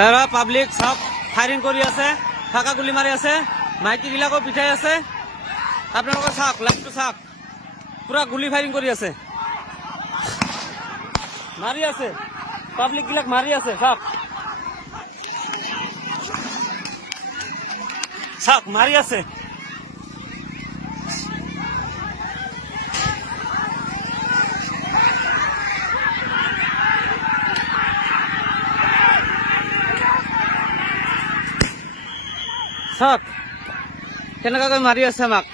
হেৰা পাব্লিক সব ফায়াৰিং কৰি আছে, ফাঁকা গুলি মাৰি আছে, মাইকী বিলাকো পিঠাই আছে। আপোনালোকে চাওক, লাইভটো চাওক, পুৰা গুলি ফায়াৰিং কৰি আছে, মাৰি আছে, পাব্লিক বিলাক মাৰি আছে। চাওক চাওক, মাৰি আছে। চাওক কেনেকৈ মাৰি আছে আমাক।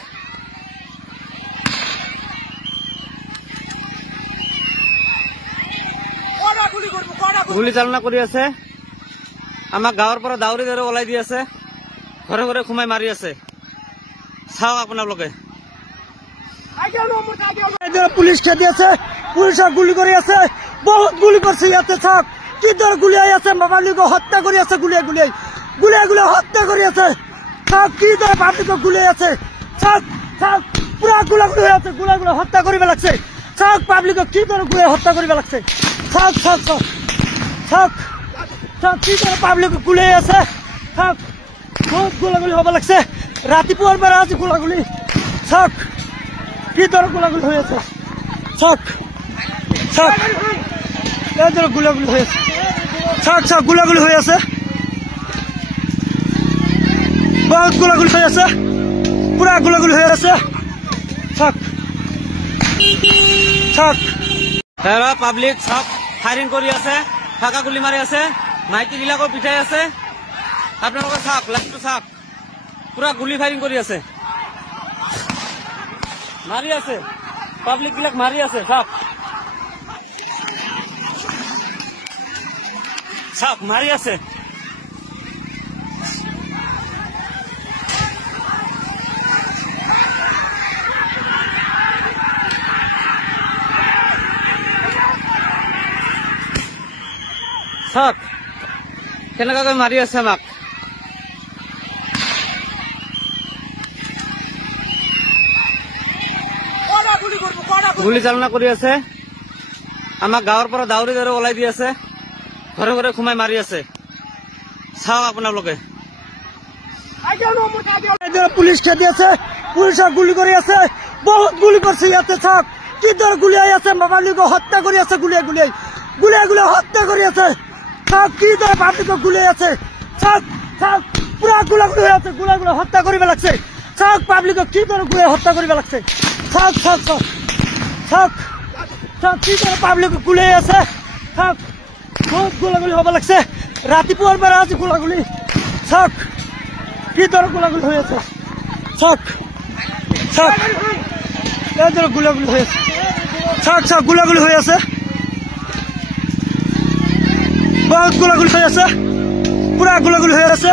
গুলি চালনা কৰি আছে, আমাক গাঁৱৰ পৰা দাউৰি দাউৰি ওলাই দি আছে, ঘৰে ঘৰে সোমাই মাৰি আছে। চাওক আপোনালোকে, পুলিচ খেদি আছে, পুলিচক গুলি কৰি আছে, বহুত গুলি কৰছে ইয়াতে। চাওক কি দৰ গুলি আই আছে, বাবালিকে হত্যা কৰি আছে, গুলিয়াই গুলিয়াই গুলিয়াই গুলিয়াই হত্যা কৰি আছে। চাওক কি দর বাবালিকে গুলিয়াই আছে। চাওক চাওক পুরা গুলাগুলি হয়ে আছে, গুলাগুলি হত্যা করিব লাগছে। চাওক পাবলিকে কি দর গুলিয়াই হত্যা করিব লাগছে। চাওক চাওক চাওক চাওক চাওক কি দর পাবলিকে গুলিয়াই আছে। চাওক বহুত গুলাগুলি হব লাগছে, রাতিপুয়ার বেলা আছে গুলাগুলি। চাওক কি দর গুলাগুলি হয়ে আছে। চাওক চাওক এই দর গুলাগুলি হয়ে আছে। চাওক চাওক গুলাগুলি হয়ে আছে, বহুত গুলাগুলি হয়ে আছে, পুরা গুলাগুলি হয়ে আছে। চাওক চাওক হেৰা পাব্লিক সব ফায়াৰিং কৰি আছে, ফাঁকা গুলি মাৰি আছে, মাইকী বিলাকো পিঠাই আছে। আপোনালোকে চাওক, লাইভটো চাওক, পুৰা গুলি ফায়াৰিং কৰি আছে, মাৰি আছে, পাব্লিক বিলাক মাৰি আছে। চাওক চাওক মাৰি আছে। চাওক কেনেকৈ মাৰি আছে আমাক। গুলি চালনা কৰি আছে, আমাক গাঁৱৰ পৰা দাউৰি দাউৰি ওলাই দি আছে, ঘৰে ঘৰে সোমাই মাৰি আছে। চাওক আপোনালোকে, পুলিচ খেদি আছে, পুলিচক গুলি কৰি আছে, বহুত গুলি কৰছে ইয়াতে। চাওক কি দৰ গুলি আই আছে, বাবালিকে হত্যা কৰি আছে, গুলিয়াই গুলিয়াই গুলিয়াই গুলিয়াই হত্যা কৰি আছে। চাওক কি দর বাবালিকে গুলিয়াই আছে। চাওক চাওক পুরা গুলাগুলি হয়ে আছে, গুলাগুলি হত্যা করিব লাগছে। চাওক পাবলিকে কি দর গুলিয়াই হত্যা করিব লাগছে। চাওক চাওক চাওক চাওক চাওক কি দর পাবলিকে গুলিয়াই আছে। চাওক বহুত গুলাগুলি হব লাগছে, রাতিপুয়ার বেলা আছে গুলাগুলি। চাওক কি দর গুলাগুলি হয়ে আছে। চাওক চাওক এই দর গুলাগুলি হয়ে আছে। চাওক চাওক গুলাগুলি হয়ে আছে, বহুত গুলাগুলি হয়ে আছে, পুরা গুলাগুলি হয়ে আছে।